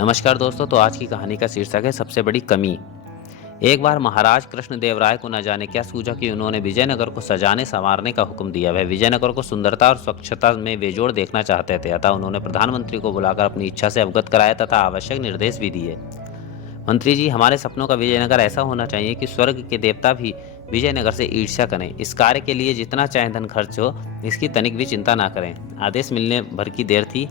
नमस्कार दोस्तों। तो आज की कहानी का शीर्षक है सबसे बड़ी कमी। एक बार महाराज कृष्णदेव राय को न जाने क्या सूझा कि उन्होंने विजयनगर को सजाने संवारने का हुक्म दिया। वह विजयनगर को सुंदरता और स्वच्छता में बेजोड़ देखना चाहते थे। अतः उन्होंने प्रधानमंत्री को बुलाकर अपनी इच्छा से अवगत कराया तथा आवश्यक निर्देश भी दिए। मंत्री जी, हमारे सपनों का विजयनगर ऐसा होना चाहिए कि स्वर्ग के देवता भी विजयनगर से ईर्ष्या करें। इस कार्य के लिए जितना चाहे धन खर्च हो, इसकी तनिक भी चिंता ना करें। आदेश मिलने भर की देर थी,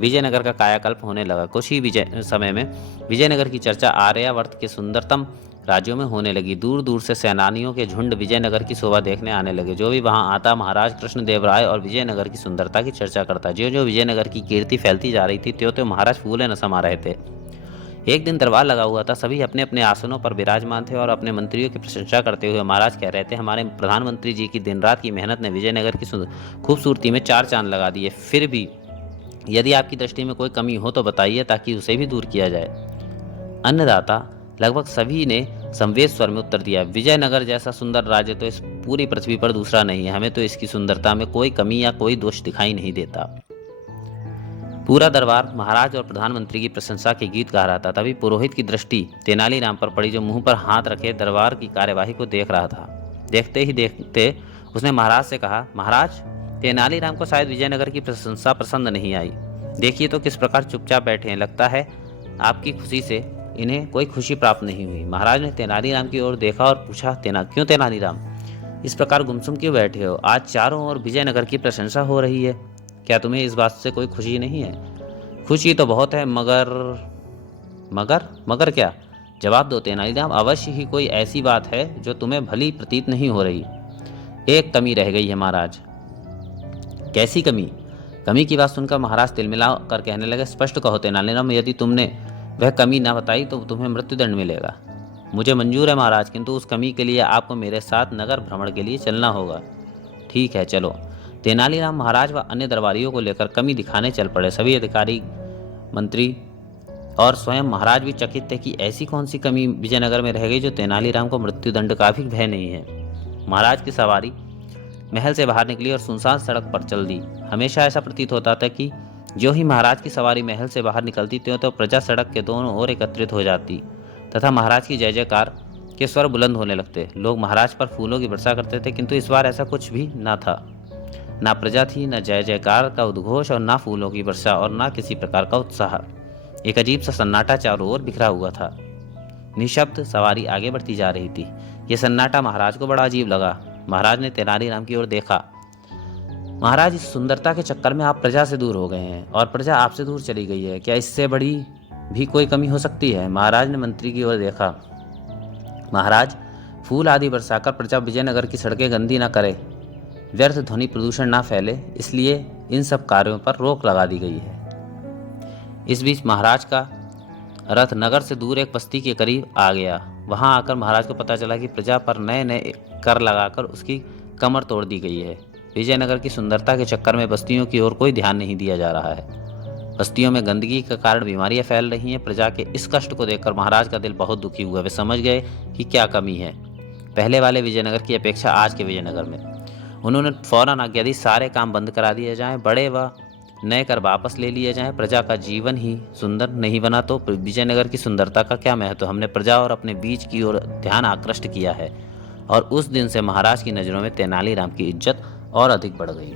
विजयनगर का कायाकल्प होने लगा। कुछ ही समय में विजयनगर की चर्चा आर्यावर्त के सुंदरतम राज्यों में होने लगी। दूर दूर से सेनानियों के झुंड विजयनगर की शोभा देखने आने लगे। जो भी वहां आता, महाराज कृष्णदेव राय और विजयनगर की सुंदरता की चर्चा करता। ज्यों ज्यों विजयनगर की कीर्ति फैलती जा रही थी, त्यों त्यों महाराज फूले न समा रहे थे। एक दिन दरबार लगा हुआ था। सभी अपने अपने आसनों पर विराजमान थे और अपने मंत्रियों की प्रशंसा करते हुए महाराज कह रहे थे, हमारे प्रधानमंत्री जी की दिन रात की मेहनत ने विजयनगर की खूबसूरती में चार चांद लगा दिए। फिर भी यदि आपकी दृष्टि में कोई कमी हो तो बताइए, ताकि उसे भी दूर किया जाए। अन्नदाता लगभग सभी ने संवेद स्वर में उत्तर दिया, विजयनगर जैसा सुंदर राज्य तो इस पूरी पृथ्वी पर दूसरा नहीं है। हमें तो इसकी सुंदरता में कोई कमी या कोई दोष दिखाई नहीं देता। पूरा दरबार महाराज और प्रधानमंत्री की प्रशंसा के गीत गा रहा था। तभी पुरोहित की दृष्टि तेनालीराम पर पड़ी, जो मुंह पर हाथ रखे दरबार की कार्यवाही को देख रहा था। देखते ही देखते उसने महाराज से कहा, महाराज, तेनालीराम को शायद विजयनगर की प्रशंसा पसंद नहीं आई। देखिए तो किस प्रकार चुपचाप बैठे हैं। लगता है आपकी खुशी से इन्हें कोई खुशी प्राप्त नहीं हुई। महाराज ने तेनालीराम की ओर देखा और पूछा, क्यों तेनालीराम, इस प्रकार गुमसुम क्यों बैठे हो? आज चारों ओर विजयनगर की प्रशंसा हो रही है। क्या तुम्हें इस बात से कोई खुशी नहीं है? खुशी तो बहुत है, मगर मगर मगर क्या? जवाब दो तेनालीराम। अवश्य ही कोई ऐसी बात है जो तुम्हें भली प्रतीत नहीं हो रही। एक कमी रह गई है महाराज। कैसी कमी? कमी की बात सुनकर महाराज तिलमिला कर कहने लगे, स्पष्ट कहो तेनालीराम, यदि तुमने वह कमी ना बताई तो तुम्हें मृत्युदंड मिलेगा। मुझे मंजूर है महाराज, किंतु उस कमी के लिए आपको मेरे साथ नगर भ्रमण के लिए चलना होगा। ठीक है, चलो। तेनालीराम महाराज व अन्य दरबारियों को लेकर कमी दिखाने चल पड़े। सभी अधिकारी, मंत्री और स्वयं महाराज भी चकित थे कि ऐसी कौन सी कमी विजयनगर में रह गई जो तेनालीराम को मृत्युदंड का भी भय नहीं है। महाराज की सवारी महल से बाहर निकली और सुनसान सड़क पर चल दी। हमेशा ऐसा प्रतीत होता था कि जो ही महाराज की सवारी महल से बाहर निकलती, त्यों तो प्रजा सड़क के दोनों ओर एकत्रित हो जाती तथा महाराज की जय जयकार के स्वर बुलंद होने लगते। लोग महाराज पर फूलों की वर्षा करते थे, किंतु इस बार ऐसा कुछ भी न था। ना प्रजा थी, न जय जयकार का उद्घोष, और ना फूलों की वर्षा, और ना किसी प्रकार का उत्साह। एक अजीब सा सन्नाटा चारों ओर बिखरा हुआ था। निशब्द सवारी आगे बढ़ती जा रही थी। यह सन्नाटा महाराज को बड़ा अजीब लगा। महाराज ने तेनालीराम की ओर देखा। महाराज, इस सुंदरता के चक्कर में आप प्रजा से दूर हो गए हैं और प्रजा आपसे दूर चली गई है। क्या इससे बड़ी भी कोई कमी हो सकती है? महाराज ने मंत्री की ओर देखा। महाराज, फूल आदि बरसाकर प्रजा विजयनगर की सड़कें गंदी न करे, व्यर्थ ध्वनि प्रदूषण ना फैले, इसलिए इन सब कार्यों पर रोक लगा दी गई है। इस बीच महाराज का रथ नगर से दूर एक बस्ती के करीब आ गया। वहां आकर महाराज को पता चला कि प्रजा पर नए नए कर लगाकर उसकी कमर तोड़ दी गई है। विजयनगर की सुंदरता के चक्कर में बस्तियों की ओर कोई ध्यान नहीं दिया जा रहा है। बस्तियों में गंदगी के कारण बीमारियां फैल रही हैं। प्रजा के इस कष्ट को देखकर महाराज का दिल बहुत दुखी हुआ। वे समझ गए कि क्या कमी है पहले वाले विजयनगर की अपेक्षा आज के विजयनगर में। उन्होंने फौरन आज्ञा दी, सारे काम बंद करा दिए जाएं, बड़े व नए कर वापस ले लिए जाएं। प्रजा का जीवन ही सुंदर नहीं बना तो विजयनगर की सुंदरता का क्या महत्व? हमने प्रजा और अपने बीच की ओर ध्यान आकृष्ट किया है। और उस दिन से महाराज की नज़रों में तेनालीराम की इज्जत और अधिक बढ़ गई।